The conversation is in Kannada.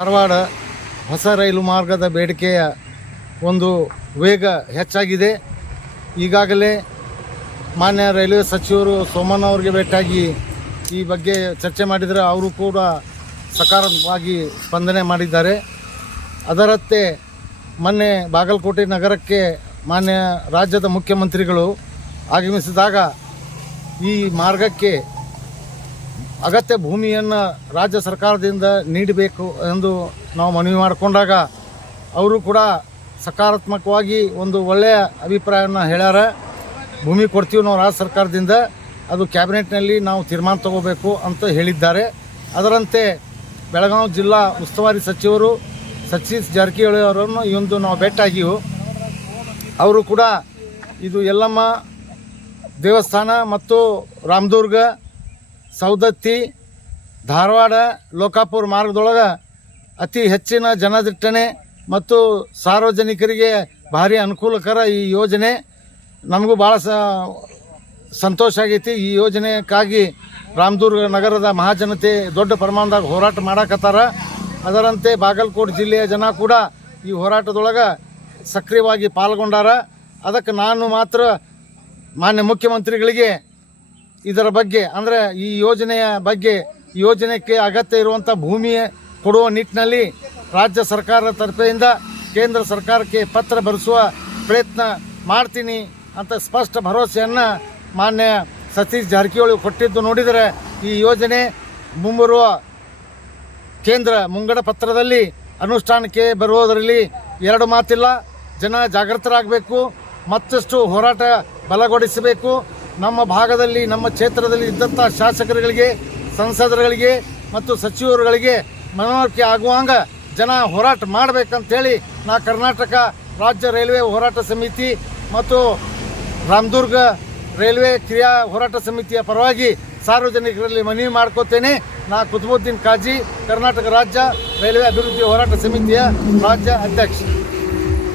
ಧಾರವಾಡ ಹೊಸ ರೈಲು ಮಾರ್ಗದ ಬೇಡಿಕೆಯ ಒಂದು ವೇಗ ಹೆಚ್ಚಾಗಿದೆ. ಈಗಾಗಲೇ ಮಾನ್ಯ ರೈಲ್ವೆ ಸಚಿವರು ಸೋಮಣ್ಣ ಅವರಿಗೆ ಭೇಟಿಯಾಗಿ ಈ ಬಗ್ಗೆ ಚರ್ಚೆ ಮಾಡಿದರೆ ಅವರು ಕೂಡ ಸಕಾರಾತ್ಮಕವಾಗಿ ಸ್ಪಂದನೆ ಮಾಡಿದ್ದಾರೆ. ಅದರಂತೆ ಮೊನ್ನೆ ಬಾಗಲಕೋಟೆ ನಗರಕ್ಕೆ ಮಾನ್ಯ ರಾಜ್ಯದ ಮುಖ್ಯಮಂತ್ರಿಗಳು ಆಗಮಿಸಿದಾಗ ಈ ಮಾರ್ಗಕ್ಕೆ ಅಗತ್ಯ ಭೂಮಿಯನ್ನು ರಾಜ್ಯ ಸರ್ಕಾರದಿಂದ ನೀಡಬೇಕು ಎಂದು ನಾವು ಮನವಿ ಮಾಡಿಕೊಂಡಾಗ ಅವರು ಕೂಡ ಸಕಾರಾತ್ಮಕವಾಗಿ ಒಂದು ಒಳ್ಳೆಯ ಅಭಿಪ್ರಾಯವನ್ನು ಹೇಳ್ಯಾರ. ಭೂಮಿ ಕೊಡ್ತೀವಿ ನಾವು ರಾಜ್ಯ ಸರ್ಕಾರದಿಂದ, ಅದು ಕ್ಯಾಬಿನೆಟ್ನಲ್ಲಿ ನಾವು ತೀರ್ಮಾನ ತಗೋಬೇಕು ಅಂತ ಹೇಳಿದ್ದಾರೆ. ಅದರಂತೆ ಬೆಳಗಾವಿ ಜಿಲ್ಲಾ ಉಸ್ತುವಾರಿ ಸಚಿವರು ಸತೀಶ್ ಜಾರಕಿಹೊಳಿ ಅವರನ್ನು ಈ ನಾವು ಭೇಟಾಗಿವು ಅವರು ಕೂಡ ಇದು ಯಲ್ಲಮ್ಮ ದೇವಸ್ಥಾನ ಮತ್ತು ರಾಮದುರ್ಗ ಸೌದತ್ತಿ, ಧಾರವಾಡ ಲೋಕಾಪುರ ಮಾರ್ಗದೊಳಗೆ ಅತಿ ಹೆಚ್ಚಿನ ಜನದಟ್ಟಣೆ ಮತ್ತು ಸಾರ್ವಜನಿಕರಿಗೆ ಭಾರಿ ಅನುಕೂಲಕರ ಈ ಯೋಜನೆ. ನಮಗೂ ಭಾಳ ಸಂತೋಷ ಆಗೈತಿ. ಈ ಯೋಜನೆಗಾಗಿ ರಾಮದುರ್ಗ ನಗರದ ಮಹಾಜನತೆ ದೊಡ್ಡ ಪ್ರಮಾಣದಾಗ ಹೋರಾಟ ಮಾಡಕತ್ತಾರ. ಅದರಂತೆ ಬಾಗಲಕೋಟೆ ಜಿಲ್ಲೆಯ ಜನ ಕೂಡ ಈ ಹೋರಾಟದೊಳಗೆ ಸಕ್ರಿಯವಾಗಿ ಪಾಲ್ಗೊಂಡಾರ. ಅದಕ್ಕೆ ನಾನು ಮಾತ್ರ ಮಾನ್ಯ ಮುಖ್ಯಮಂತ್ರಿಗಳಿಗೆ ಇದರ ಬಗ್ಗೆ, ಅಂದರೆ ಈ ಯೋಜನೆಯ ಬಗ್ಗೆ ಯೋಜನೆಗೆ ಅಗತ್ಯ ಇರುವಂಥ ಭೂಮಿ ಕೊಡುವ ನಿಟ್ಟಿನಲ್ಲಿ ರಾಜ್ಯ ಸರ್ಕಾರದ ತರಫೆಯಿಂದ ಕೇಂದ್ರ ಸರ್ಕಾರಕ್ಕೆ ಪತ್ರ ಬರೆಸುವ ಪ್ರಯತ್ನ ಮಾಡ್ತೀನಿ ಅಂತ ಸ್ಪಷ್ಟ ಭರವಸೆಯನ್ನು ಮಾನ್ಯ ಸತೀಶ್ ಜಾರಕಿಹೊಳಿ ಕೊಟ್ಟಿದ್ದು. ನೋಡಿದರೆ ಈ ಯೋಜನೆ ಮುಂಬರುವ ಕೇಂದ್ರ ಮುಂಗಡ ಪತ್ರದಲ್ಲಿ ಅನುಷ್ಠಾನಕ್ಕೆ ಬರುವುದರಲ್ಲಿ ಎರಡು ಮಾತಿಲ್ಲ. ಜನ ಜಾಗೃತರಾಗಬೇಕು, ಮತ್ತಷ್ಟು ಹೋರಾಟ ಬಲಗೊಳಿಸಬೇಕು ನಮ್ಮ ಭಾಗದಲ್ಲಿ, ನಮ್ಮ ಕ್ಷೇತ್ರದಲ್ಲಿ ಇದ್ದಂಥ ಶಾಸಕರುಗಳಿಗೆ, ಸಂಸದರುಗಳಿಗೆ ಮತ್ತು ಸಚಿವರುಗಳಿಗೆ ಮನವರಿಕೆ ಆಗುವಂಗ ಜನ ಹೋರಾಟ ಮಾಡಬೇಕಂತೇಳಿ ನಾ ಕರ್ನಾಟಕ ರಾಜ್ಯ ರೈಲ್ವೆ ಹೋರಾಟ ಸಮಿತಿ ಮತ್ತು ರಾಮದುರ್ಗ ರೈಲ್ವೆ ಕ್ರಿಯಾ ಹೋರಾಟ ಸಮಿತಿಯ ಪರವಾಗಿ ಸಾರ್ವಜನಿಕರಲ್ಲಿ ಮನವಿ ಮಾಡ್ಕೋತೇನೆ. ನಾ ಕುತುಬುದ್ದೀನ್ ಕಾಜಿ, ಕರ್ನಾಟಕ ರಾಜ್ಯ ರೈಲ್ವೆ ಅಭಿವೃದ್ಧಿ ಹೋರಾಟ ಸಮಿತಿಯ ರಾಜ್ಯ ಅಧ್ಯಕ್ಷ.